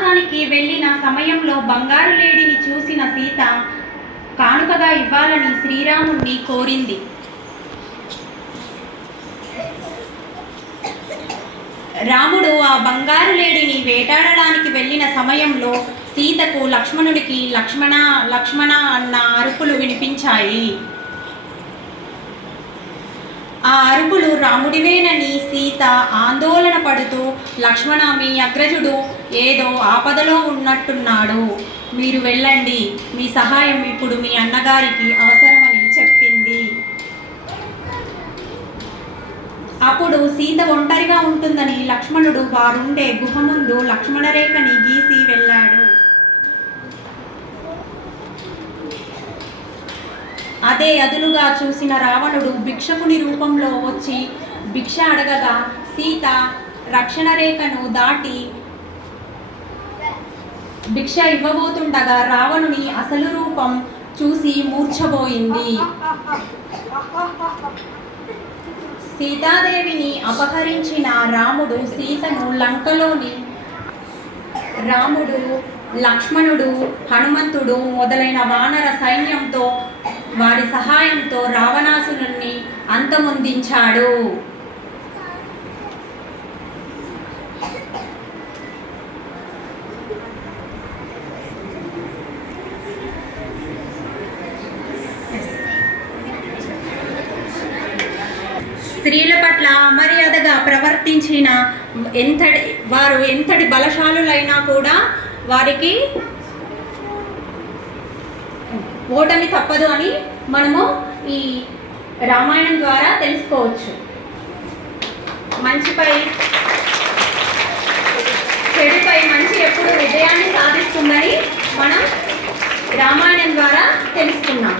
వనవాసానికి వెళ్ళిన సమయంలో బంగారు లేడిని చూసిన సీత కానుకగా ఇవ్వాలని శ్రీరాముణ్ణి కోరింది. రాముడు ఆ బంగారు లేడిని వేటాడడానికి వెళ్ళిన సమయంలో సీతకు లక్ష్మణుడికి లక్ష్మణ లక్ష్మణ అన్న అరుపులు వినిపించాయి. ఆ అరుపులు రాముడివేనని సీత ఆందోళన పడుతూ, లక్ష్మణ, మీ అగ్రజుడు ఏదో ఆపదలో ఉన్నట్టున్నాడు, మీరు వెళ్ళండి, మీ సహాయం ఇప్పుడు మీ అన్నగారికి అవసరమని చెప్పింది. అప్పుడు సీత ఒంటరిగా ఉంటుందని లక్ష్మణుడు వారుండే గుహ ముందు లక్ష్మణరేఖని గీసి వెళ్ళాడు. అదే అదునుగా చూసిన రావణుడు భిక్షకుని రూపంలో వచ్చి భిక్ష అడగగా సీత రక్షణ రేఖను దాటి భిక్ష ఇవ్వబోతుండగా రావణుని అసలు రూపం చూసి మూర్ఛపోయింది. సీతాదేవిని అపహరించిన రాముడు సీతను లంకలోని రాముడు, లక్ష్మణుడు, హనుమంతుడు మొదలైన వానర సైన్యంతో వారి సహాయంతో రావణాసురుణ్ణి అంతమొందించాడు. స్త్రీల పట్ల అమర్యాదగా ప్రవర్తించిన వారు ఎంతటి బలశాలులైనా కూడా వారికి ఓటమి తప్పదు అని మనము ఈ రామాయణం ద్వారా తెలుసుకోవచ్చు. మంచిపై చెడుపై మంచి ఎప్పుడు విజయాన్ని సాధిస్తుందని మనం రామాయణం ద్వారా తెలుసుకున్నాం.